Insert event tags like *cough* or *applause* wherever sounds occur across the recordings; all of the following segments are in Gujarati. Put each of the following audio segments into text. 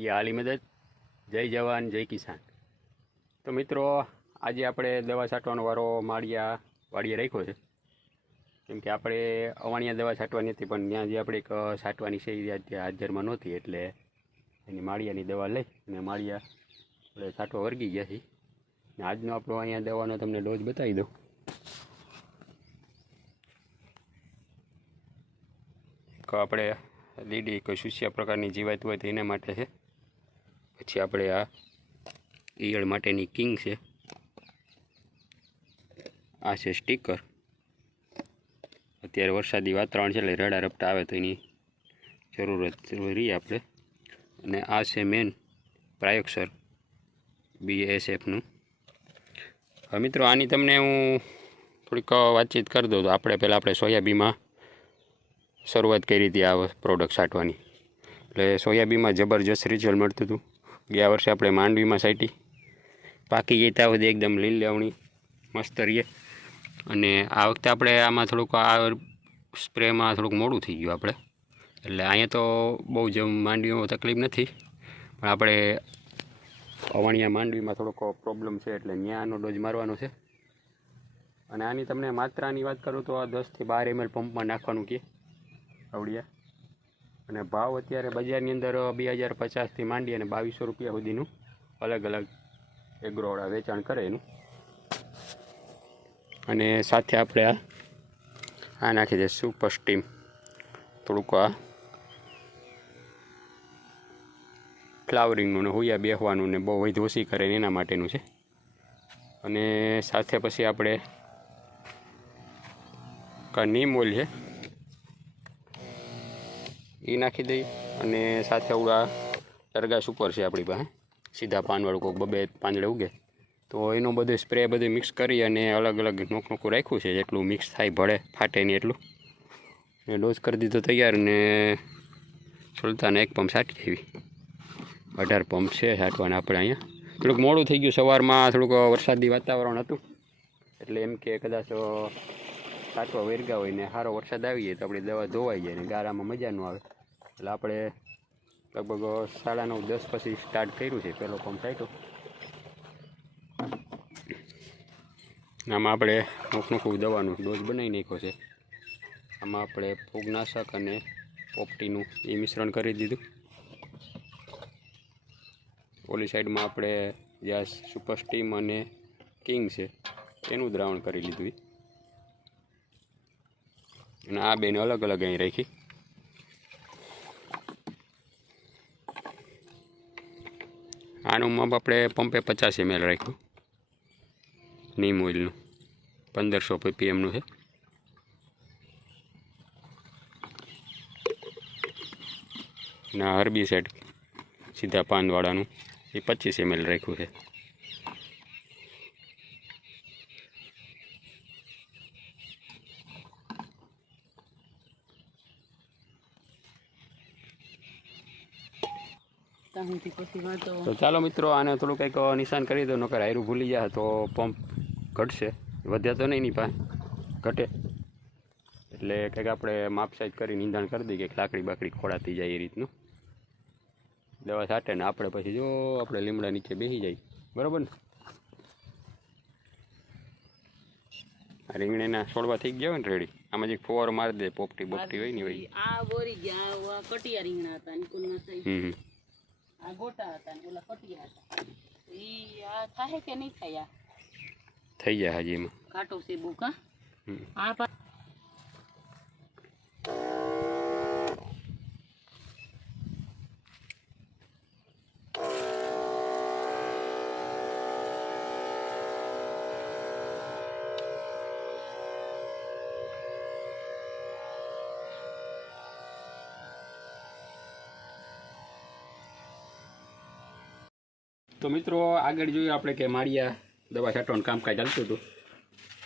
એ હાલી મદદ. જય જવાન, જય કિસાન. તો મિત્રો, આજે આપણે દવા છાંટવાનો વારો માળિયા વાડીએ રાખ્યો છે. કેમ કે આપણે અવાણિયા દવા છાંટવાની હતી, પણ ત્યાં જે આપણે એક છાંટવાની છે એ હાજરમાં નહોતી, એટલે એની માળિયાની દવા લઈ અને માળિયા આપણે છાંટવા વર્ગી ગયા છીએ. આજનો આપણો અહીંયા દવાનો તમને ડોઝ બતાવી દઉં. આપણે લીડી કોઈ સુસ્યા પ્રકારની જીવાત હોય તો એના માટે છે. પછી આપણે આ ઈયળ માટેની કિંગ છે. આ છે સ્ટીકર. અત્યારે વરસાદી વાતાવરણ છે એટલે રડા રપટા આવે તો એની જરૂરત રહી આપણે. અને આ છે મેન પ્રાયોક્ષર બીએસએફનું હવે મિત્રો આની તમને હું થોડીક વાતચીત કરી દઉં તો આપણે પહેલાં આપણે સોયાબીનમાં શરૂઆત કરી હતી આ પ્રોડક્ટ છાંટવાની. એટલે સોયાબીનમાં જબરજસ્ત રિઝલ્ટ મળતું હતું. ગયા વર્ષે આપણે માંડવીમાં સાઈટી. પાકી ગઈ ત્યાં સુધી એકદમ લીલ લેવણી, મસ્ત રહીએ અને આ વખતે આપણે આમાં થોડુંક આ સ્પ્રેમાં થોડુંક મોડું થઈ ગયું આપણે. એટલે અહીંયા તો બહુ જ માંડવીમાં તકલીફ નથી. પણ આપણે અવાણિયા માંડવીમાં થોડોક પ્રોબ્લેમ છે એટલે ન્યાનો ડોઝ મારવાનો છે. અને આની તમને માત્રાની વાત કરું તો આ દસથી બાર એમએલ પંપમાં નાખવાનું કે, આવડિયા. અને ભાવ અત્યારે બજારની અંદર બે હજાર પચાસથી માંડી અને બાવીસો રૂપિયા સુધીનું અલગ અલગ એગ્રોવાળા વેચાણ કરે એનું. અને સાથે આપણે આ આ નાખી દઈએ સુપર સ્ટીમ. થોડુંક આ ફ્લાવરિંગનું ને હોયા બેહવાનું ને બહુ ઓછી કરે ને એના માટેનું છે. અને સાથે પછી આપણે કા નીમ ઓઇલ છે. એ નાખી દઈ અને સાથે આવડા ટરગાસ ઉપર છે આપણી પાસે. સીધા પાનવાળું કોઈક બબે પાંદડે ઉગે. તો એનો બધો સ્પ્રે બધું મિક્સ કરી અને અલગ અલગ નોક નોકું રાખ્યું છે. જેટલું મિક્સ થાય ભળે, ફાટે નહીં એટલું. ને ડોઝ કરી દીધો તૈયાર ને સુલતાને એક પંપ સાટી આવી અઢાર પંપ છે સાટવાના આપણે અહીંયા. થોડુંક મોડું થઈ ગયું સવારમાં, થોડુંક વરસાદી વાતાવરણ હતું. એટલે એમ કે કદાચ છાંટવા વેરગા હોય ને સારો વરસાદ આવી જાય તો આપણી દવા ધોવાઈ જાય ને ગારામાં મજા ન આવે. એટલે આપણે લગભગ સાડા નવ, દસ પછી સ્ટાર્ટ કર્યું છે પહેલો પંપ છાંટ્યો આમાં આપણે નોખનોખું દવાનું ડોઝ બનાવી નાખ્યો છે. આમાં આપણે ફૂગનાશક અને પોપટીનું એ મિશ્રણ કરી દીધું. ઓલી સાઈડમાં આપણે જ્યાં સુપર સ્ટીમ અને કિંગ છે એનું દ્રાવણ કરી લીધું. અને આ બેને અલગ અલગ અહીં રાખી. આનું મપ આપણે પંપે પચાસ એમએલ રાખ્યું. નીમ ઓઇલનું. પંદરસો પીએમનું છે. ના હરબી સેટ સીધા પાનવાળાનું એ પચીસ એમએલ રાખ્યું છે. પછી તો ચાલો મિત્રો આને થોડું કંઈક નિશાન કરી દો નકર આયરું ભૂલી જાય તો પંપ ઘટશે. વધ્યા તો નહીં ની પાસે ઘટે. એટલે કંઈક આપણે માપ સાઈઝ કરી નિંદાણ કરી દઈએ કે લાકડી બાકડી ખોડાતી જાય એ રીતનું. દવા છાંટે ને આપણે પછી જો આપણે લીમડા નીચે બેસી જાય. બરાબર ને? આ રીંગણીના છોડવા થઈ ગયા હોય ને રેડી? આમાં જે ફુવારો મારી દે પોપટી બોપટી હોય ને હોય આ બોરી ગયા કટિયા રીંગણા હતા નિકુલના આ ગોટા હતા ને ઓલા કટિયા હતા. ઈ આ થાય કે નહીં થાય? થઈ જાય હાજી એમાં. કાટો છે બહુ કા હમ. આ તો મિત્રો, આગળ જોયું આપણે કે માળિયા દવા છાંટવાનું કામકાજ ચાલતું હતું.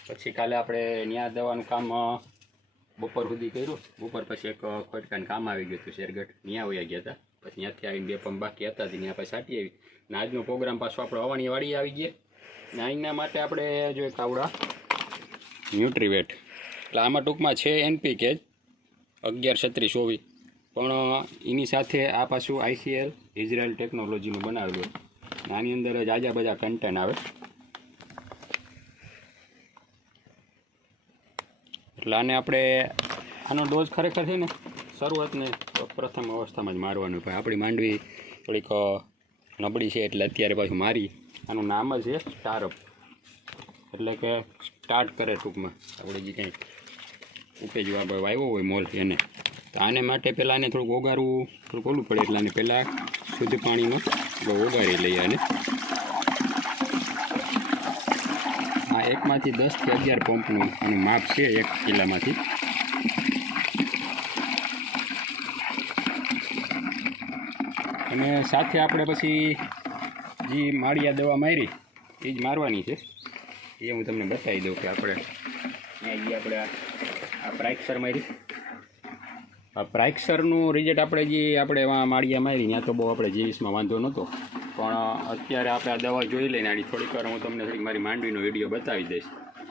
પછી કાલે આપણે ત્યાં દવાનું કામ બપોર સુધી કર્યું. બપોર પછી એક ખોટકાનું કામ આવી ગયું હતું, શેરગઢ. ત્યાં વયા ગયા હતા. પછી ત્યાંથી આવીને બે પંપ બાકી હતા ત્યાં પછી છાંટી આવી. ને આજનો પ્રોગ્રામ પાછો આપણે અવાણી વાળી આવી ગયા. ને અહીંના માટે આપણે જો એક આવડા ન્યુટ્રીવેટ. એટલે આમાં ટૂંકમાં છે એનપીકે જ અગિયાર છત્રીસ ચોવીસ. પણ એની સાથે આ પાછું આઈસીએલ ઇઝરાયલ ટેકનોલોજીનું બનાવેલું આની અંદર જ આજા બધા કન્ટેન્ટ આવે. એટલે આને આપણે આનો ડોઝ ખરેખર છે ને શરૂઆતને પ્રથમ અવસ્થામાં જ મારવાનું પણ આપણી માંડવી થોડીક નબળી છે એટલે અત્યારે પાછું મારી. આનું નામ જ છે સ્ટારઅપ એટલે કે સ્ટાર્ટ કરે ટૂંકમાં. આપણે જે કંઈ ઉપેજવા વાવ્યો હોય મોલ એને. તો આને માટે પહેલાં આને થોડુંક ઓગારવું, થોડુંક ઓલું પડે એટલે આને પહેલાં શુદ્ધ પાણીનો આપણે ઓગારી લઈએ અને આ એકમાંથી દસ કે અગિયાર પંપનું આનું માપ છે એક કિલ્લામાંથી. અને સાથે આપણે પછી જે માળિયા દવા મારી, એ જ મારવાની છે. એ હું તમને બતાવી દઉં કે આપણે અહીંયા આપણે આ- પ્રાઇક્સર મારી. પ્રાઇક્સરનું રિઝલ્ટ આપણે જે આપણે એમાં માળિયા મારી ત્યાં તો બહુ આપણે જીવીસમાં વાંધો નહોતો. પણ અત્યારે આપણે આ દવા જોઈ લઈને આની થોડીક વાર હું તમને થોડીક મારી માંડવીનો વીડિયો બતાવી દઈશ.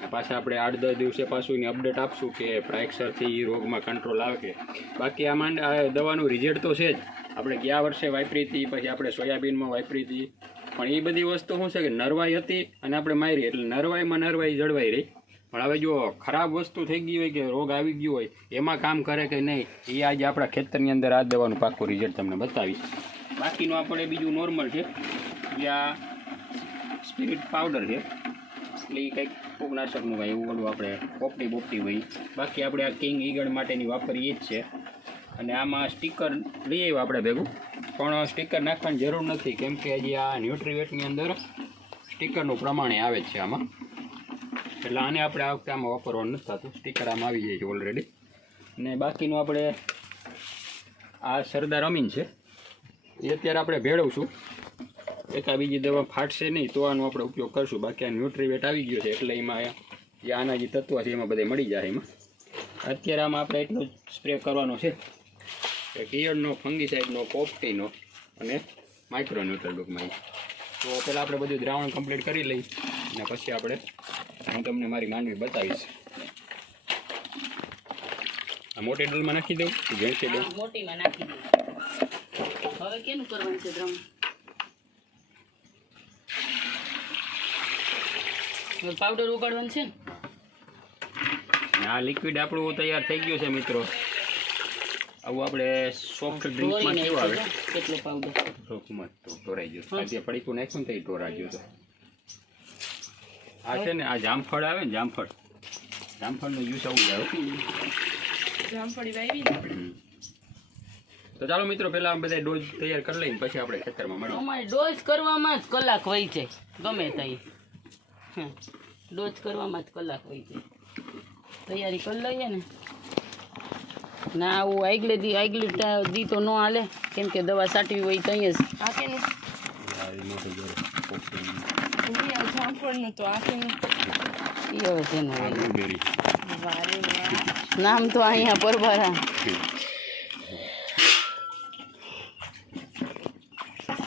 પાછા આપણે આઠ દસ દિવસે પાછું એની અપડેટ આપશું કે પ્રાઇક્સરથી એ રોગમાં કંટ્રોલ આવે કે. બાકી આ માંડ, આ દવાનું રિઝલ્ટ તો છે જ. આપણે ગયા વર્ષે વાપરી હતી, પછી આપણે સોયાબીનમાં વાપરી હતી. પણ એ બધી વસ્તુ શું છે કે નરવાઈ હતી અને આપણે મારી, એટલે નરવાઈમાં નરવાઈ જળવાઈ રહી. પણ હવે જો ખરાબ વસ્તુ થઈ ગઈ હોય કે રોગ આવી ગયો હોય, એમાં કામ કરે કે નહીં, એ આજે આપણા ખેતરની અંદર આ દવાનું પાકું રિઝલ્ટ તમને બતાવીશ. બાકીનું આપણે બીજું નોર્મલ છે. જે આ સ્પિરિટ પાવડર છે. એટલે એ કંઈક ફૂગનાશકનું કાંઈ એવું બધું આપણે પોપટી બોપટી હોય. બાકી આપણે આ કિંગ ઈગળ માટેની વાપરીએ જ છે. અને આમાં સ્ટીકર લઈ આવ્યું આપણે ભેગું. પણ સ્ટીકર નાખવાની જરૂર નથી, કેમ કે હજી આ ન્યુટ્રીવેટની અંદર સ્ટીકરનું પ્રમાણે આવે છે આમાં. એટલે આને આપણે આ વખતે આમાં વાપરવાનું નથી થતું. સ્ટીકર આમાં આવી જાય છે ઓલરેડી અને બાકીનું આપણે આ સરદાર અમીન છે. એ અત્યારે આપણે ભેળવશું. એકા બીજી દવા ફાટશે નહીં તો આનો આપણે ઉપયોગ કરશું. બાકી આ ન્યુટ્રીવેટ આવી ગયો છે એટલે એમાં જે આના જે તત્વ છે એમાં બધે મળી જાય એમાં. અત્યારે આમાં આપણે એટલો સ્પ્રે કરવાનો છે. કે ઈયળનો ફંગીસાઇડનો પોપટીનો અને માઇક્રો ન્યુટ્રલડુકમાં તો પહેલાં આપણે બધું દ્રાવણ કમ્પ્લીટ કરી લઈએ. અને પછી આપણે હું તમને મારી માંડવી બતાવીશ. આ મોટી ડોલમાં નાખી દઉં કે ભેંસી દઉં મોટીમાં નાખી દઉં. હવે કેનું કરવાનું છે દ્રમ? પાવડર ઉગાડવાનું છે આ લિક્વિડ આપણું તૈયાર થઈ ગયું છે મિત્રો. આવું આપણે સોફ્ટ ડ્રિંકમાં કેવું આવે? કેટલો પાવડર ટોરાઈ તો ઢોરાઈ ગયું. આજે પડીકું નાખ્યું ને તો એ ઢોરાઈ ગયું તો. આ છે ને આ જામફળ આવે ને જામફળ. જામફળનો યુઝ આવું જ જામફળી વાવી તો ચાલો મિત્રો પહેલાં બધા ડોઝ તૈયાર કરી લઈએ પછી આપણે ખેતરમાં મળીએ. અમારે ડોઝ કરવામાં જ કલાક વહી જાય ગમે તઈ. ડોઝ કરવામાં જ કલાક વહી છે. તૈયારી કરી લઈએ ને. ના આવું આગલે દી આગલી દી તો ન હાલે. કેમ કે દવા સાટવી હોય તઈ જ. આ એ મોટું જોડે પોપટી, એ હવે તેનું હોય બ્લુબેરી નામ તો અહીંયા પરબારા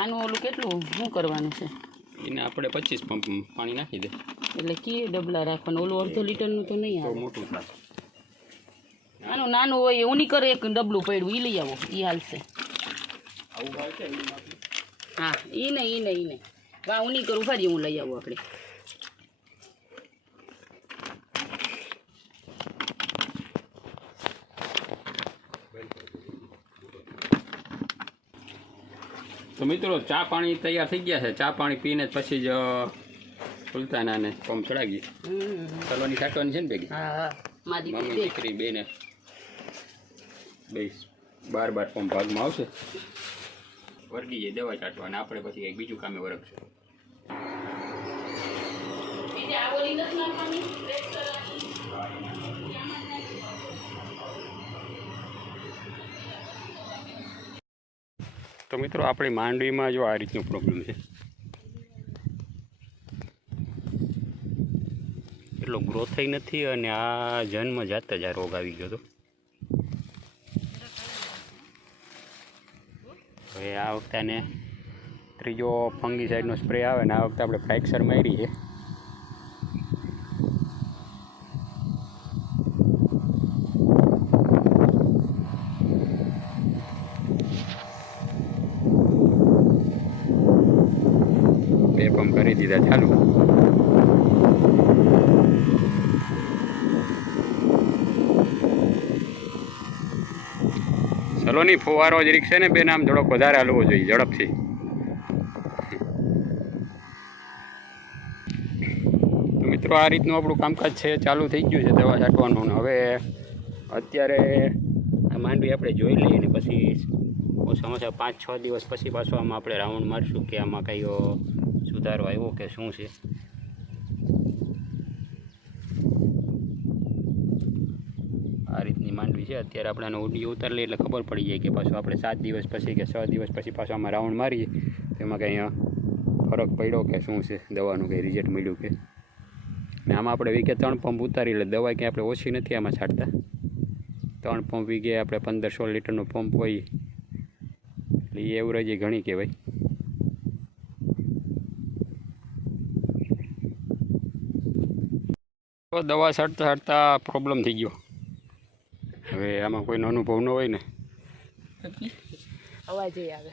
આનું ઓલું કેટલું શું કરવાનું છે એને આપણે પચીસ પંપ પાણી નાખી દે. એટલે કી ડબલા રાખવાનું ઓલું અડધો લીટરનું તો નહીં તો આવે મોટું થાય. આનું નાનું હોય એ ઉની કરે એક ડબલું પડ્યું એ લઈ આવો એ હાલશે. આવું હા એ નહીં એ નહીં એ નહીં વા ઉની કરું ફરી હું લઈ આવું આપણે. તો મિત્રો ચા પાણી તૈયાર થઈ ગયા છે. ચા પાણી પીને પછી જ સુલતાનાને પંપ ચડાવી હમ. સલવાની છાંટવાની છે ને ભેગી? હા હા. મમ્મી દીકરી બેને બે બાર બાર પંપ ભાગમાં આવશે. વર્ગી જાય દવા છાંટવા અને આપણે પછી કંઈક બીજું કામે વરગશું. બીજે આ ઓલી નથી નાખવાની? પ્રેસ કરવાની તો મિત્રો આપણી માંડવીમાં જો આ રીતનો પ્રોબ્લેમ છે. એટલો ગ્રોથ થઈ નથી અને આ જન્મ જાત જ આ રોગ આવી ગયો હતો. છે અને ત્રીજો ફંગી સાઈડનો સ્પ્રે આવે ને આ વખતે આપણે ફ્રાઇક્સર મારી છે. બે પંપ કરી દીધા ચાલુ. નહીં ફુવારો જ છે ને બેન આમ થોડોક વધારે હલવો જોઈએ, ઝડપથી. મિત્રો, આ રીતનું આપણું કામકાજ છે, ચાલુ થઈ ગયું છે, દવા છાંટવાનું. ને હવે અત્યારે માંડવી આપણે જોઈ લઈએ ને પછી ઓછામાં ઓછા પાંચ છ દિવસ પછી પાછો આમાં આપણે રાઉન્ડ મારશું કે આમાં કયો સુધારો આવ્યો કે શું છે આ રીતની માંડવી છે. અત્યારે આપણે આનો ઓડિયો ઉતારી લઈએ એટલે ખબર પડી જાય કે પાછું આપણે સાત દિવસ પછી કે છ દિવસ પછી પાછો આમાં રાઉન્ડ મારીએ. તો એમાં કંઈ ફરક પડ્યો કે શું છે? દવાનું કંઈ રિઝલ્ટ મળ્યું કે? ને આમાં આપણે વીકે ત્રણ પંપ ઉતારી એટલે દવા કંઈ આપણે ઓછી નથી આમાં છાંટતા. ત્રણ પંપ વીકે આપણે પંદર સોળ લીટરનો પંપ હોય. એટલે એ એવરેજ ઘણી કહેવાય. દવા છાંટતા છાંટતા પ્રોબ્લેમ થઈ ગયો. હવે આમાં કોઈનો અનુભવ ન હોય ને. *laughs* અવાજ આવે.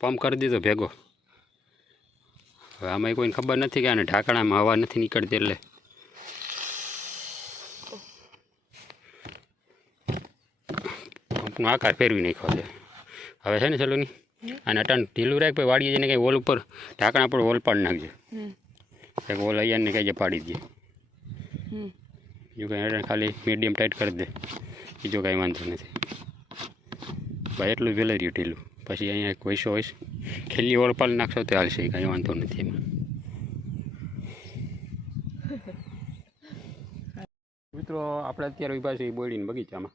પંપ કરી દીધો ભેગો. હવે આમાં કોઈને ખબર નથી કે આને ઢાંકણામાં હવા નથી નીકળતી એટલે. પંપનો આકાર ફેરવી નાખ્યો છે. હવે છે ને ચલો અને અટાણ ઢીલું રાખ પછી વાળીએ જઈને કંઈ વોલ ઉપર ઢાંકણા પર વોલ પાડી નાખજો. એક વોલ અહીંયાને કહીએ પાડી દે. બીજું કંઈ અટાણ ખાલી મીડિયમ ટાઈટ કરી દે. બીજો કાંઈ વાંધો નથી. ભાઈ, એટલું વહેલું રહ્યું ઢીલું. પછી અહીંયા વૈસો હોય ખેલી ઓળપાલ નાખશો તો હાલશે, કાંઈ વાંધો નથી એમાં. મિત્રો, આપણે અત્યારે ઊભા છીએ બોયડીના બગીચામાં.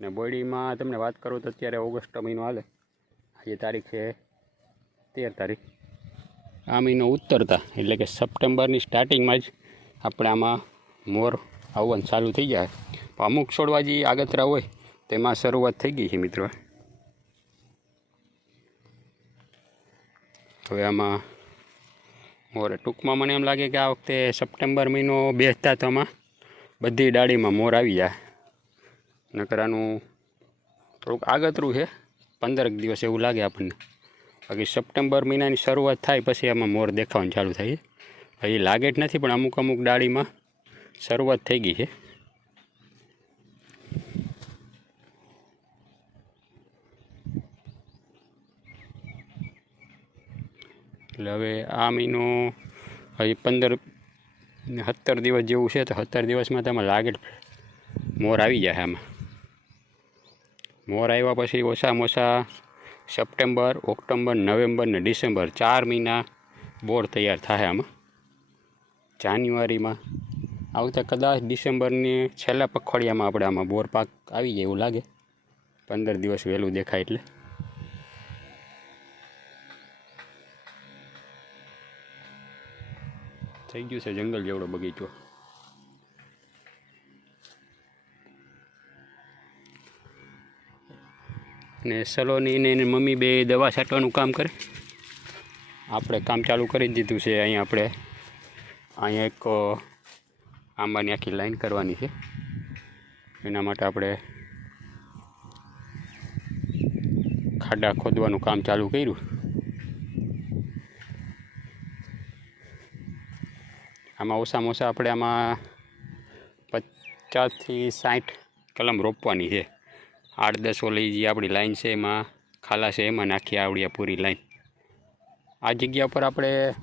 ને બોયડીમાં તમને વાત કરું તો અત્યારે ઓગસ્ટ મહિનો હાલે. આજે તારીખ છે તેર તારીખ. આ મહિનો ઉતરતા એટલે કે સપ્ટેમ્બરની સ્ટાર્ટિંગમાં જ આપણે આમાં મોર આવવાનું ચાલુ થઈ જાય. અમુક છોડવા જે આગતરા હોય, તેમાં શરૂઆત થઈ ગઈ છે મિત્રો. હવે આમાં મોર, ટૂંકમાં મને એમ લાગે કે આ વખતે સપ્ટેમ્બર મહિનો બેસતા તો આમાં બધી ડાળીમાં મોર આવી જાય. નકરાનું થોડુંક આગતરું છે, પંદરક દિવસ એવું લાગે આપણને. બાકી સપ્ટેમ્બર મહિનાની શરૂઆત થાય પછી આમાં મોર દેખાવાનું ચાલુ થાય હજી લાગે જ નથી, પણ અમુક અમુક ડાળીમાં શરૂઆત થઈ ગઈ છે. એટલે હવે આ મહિનો હજી પંદર સત્તર દિવસ જેવું છે, તો સત્તર દિવસમાં તમે લાગે મોર આવી જાય આમાં. મોર આવ્યા પછી ઓછામાં ઓછા સપ્ટેમ્બર ઓક્ટોબર નવેમ્બર ને ડિસેમ્બર ચાર મહિના બોર તૈયાર થાય આમાં. જાન્યુઆરીમાં આવતા કદાચ ડિસેમ્બરની છેલ્લા પખવાડિયામાં આપણે આમાં બોર પાક આવી જાય એવું લાગે. પંદર દિવસ વહેલું દેખાય એટલે. થઈ ગયું છે જંગલ જેવડો બગીચો. ને સલોની ને એની મમ્મી બે દવા છાંટવાનું કામ કરે. આપણે કામ ચાલુ કરી દીધું છે. અહીંયા આપણે, અહીંયા એક આંબાની આખી લાઈન કરવાની છે. એના માટે આપણે ખાડા ખોદવાનું કામ ચાલુ કર્યું. આમાં ઓછામાં ઓછા આપણે આમાં પચાસથી સાઠ કલમ રોપવાની છે. આઠ દસ ઓલી જે આપણી લાઈન છે એમાં, ખાલા છે એમાં નાખી આવડી આ પૂરી લાઈન. આ જગ્યા પર આપણે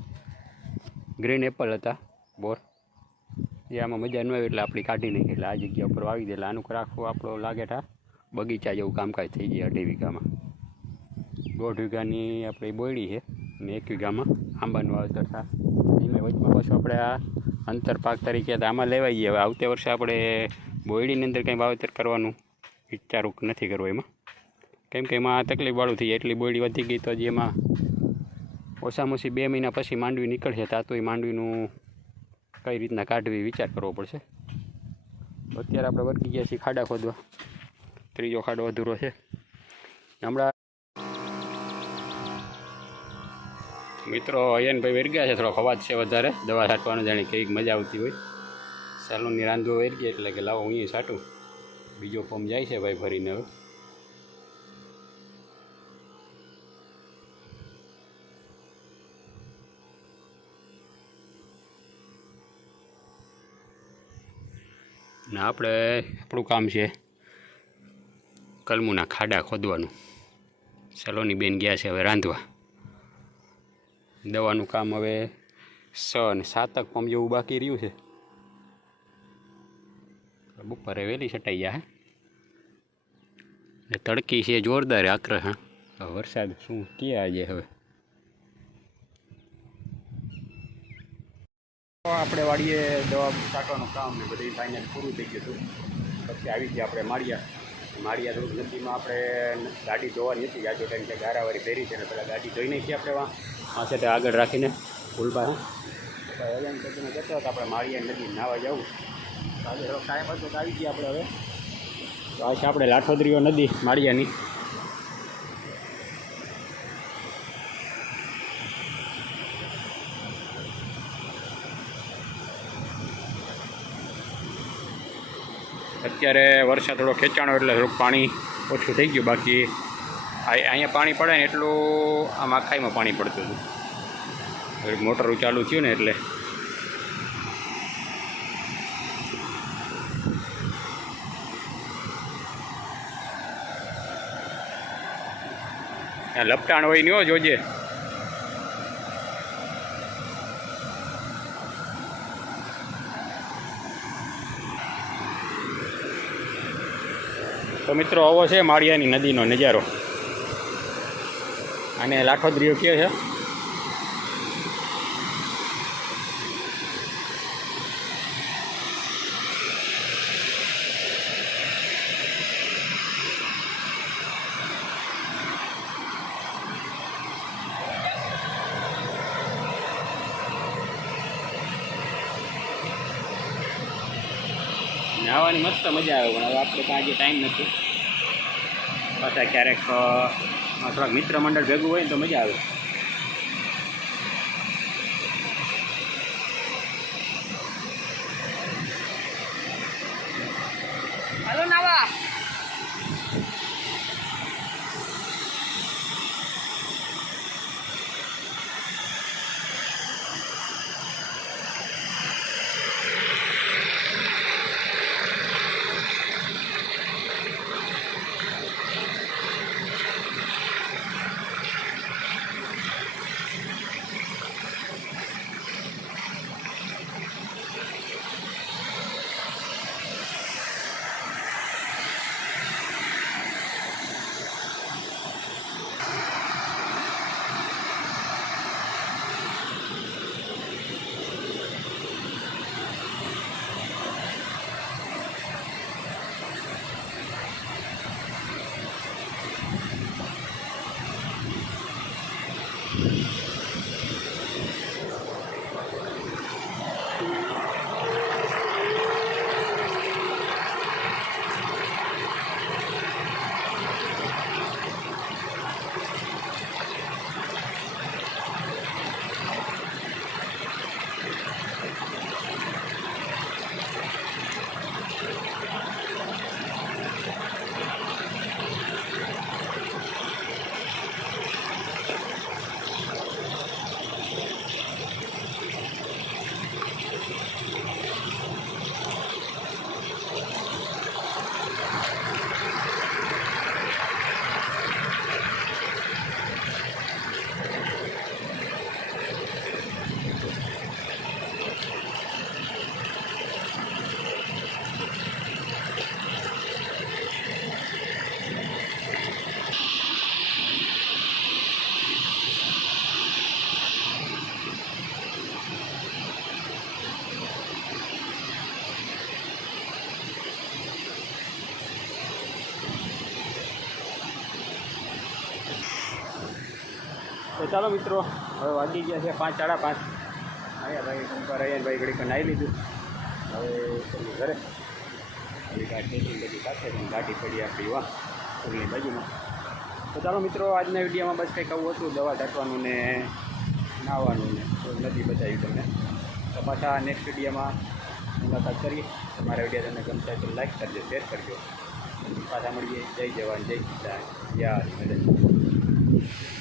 ગ્રીન એપલ હતા, બોર. એ આમાં મજા ન આવે એટલે આપણી કાઢી નાખી. એટલે આ જગ્યા ઉપર વાવી દેલા આનું રાખવું આપણો લાગે ઠા બગીચા જેવું કામકાજ થઈ જાય અઢી વીઘામાં. દોઢ વીઘાની આપણી બોયડી છે ને એક વીઘામાં આંબાનું વાવેતર થાય. એમાં વચમાં પાછું આપણે આ અંતર પાક તરીકે આમાં લેવાઈ ગયા હવે આવતે વર્ષે આપણે બોયડીની અંદર કંઈ વાવેતર કરવાનું વિચારું નથી કરવું એમાં. કેમ કે એમાં તકલીફવાળું થઈ એટલી બોયડી વધી ગઈ તો હજી એમાં ઓછામાં ઓછી બે મહિના પછી માંડવી નીકળશે. ત્યાં તો એ માંડવીનું કઈ રીતના કાઢવી વિચાર કરવો પડશે. અત્યારે આપણે વર્ગી ગયા છીએ ખાડા ખોદવા. ત્રીજો ખાડો અધૂરો છે. હમણાં મિત્રો અયન અયનભાઈ વેરગ્યા છે, થોડોક અવાજ છે વધારે. દવા છાંટવાનો જાણે કંઈક મજા આવતી હોય. સલૂનની રાંધો વેરગી એટલે કે લાવો અહીંયા છાંટું. બીજો ફોર્મ જાય છે ભાઈ ફરીને હવે. ને આપણે, આપણું કામ છે કલમુના ખાડા ખોદવાનું. સલોની બેન ગયા છે હવે રાંધવા. દવાનું કામ હવે સ અને સાતક પંપ જેવું બાકી રહ્યું છે. બપોરે વહેલી છટાઈ ગયા ને તડકી છે જોરદાર આક્ર, હા. વરસાદ શું કે આજે હવે? આપણે વાડીએ દવા છાંટવાનું કામ ને બધું ફાઇનલ પૂરું થઈ ગયું હતું. પછી આવી ગયા આપણે માળિયા. માળિયા થોડુંક નદીમાં આપણે ગાડી ધોવાની હતી. ગાજો ટાઈમ કે ગારાવાળી પહેરી છે ને પેલા ગાડી ધોઈ નાખી આપણે વાં. આ સેટે આગળ રાખીને કરીને જતો હતો આપણે માળિયા નદી નાવા જવું આજે થોડોક ટાઈમ આવી ગયા આપણે હવે તો આ આપણે લાઠોદરીઓ નદી માળિયાની. અત્યારે વરસાદ થોડો ખેંચાણો એટલે થોડુંક પાણી ઓછું થઈ ગયું, બાકી અહીંયા પાણી પડે ને એટલું આમ આખાઈમાં પાણી પડતું હતું. મોટરું ચાલુ થયું ને એટલે. લપટાણ હોય નહીં જોજે. તો મિત્રો આવો છે માળિયાની નદીનો નજારો. અને લાઠોદરીઓ કયો છે? નાહવાની મસ્ત મજા આવે, પણ હવે આપણે તો આજે ટાઈમ નથી. પાછા ક્યારેક થોડાક મિત્ર મંડળ ભેગું હોય ને તો મજા આવે. તો ચાલો મિત્રો, હવે વાગી ગયા છે પાંચ, સાડા પાંચ. અહીંયા ભાઈ શંકર અહીંયા ભાઈ ઘડીક નાહી લીધું. હવે ચલીએ ઘરે. હવે ગાડી બધી સાથે ગાડી પડી આપણી, વાહ સ્કૂલની બાજુમાં. તો ચાલો મિત્રો, આજના વિડીયોમાં બસ કંઈક આવું હતું, દવા ઢાંકવાનું ને નાહવાનું ને, તો નથી બતાવ્યું તમને. તો પાછા નેક્સ્ટ વિડીયોમાં મુલાકાત કરીએ. તમારા વીડિયો તમને ગમતા તો લાઈક કરજો શેર કરજો. પાછા મળીએ. જય જવાન, જય કિસાન. યાર મદદ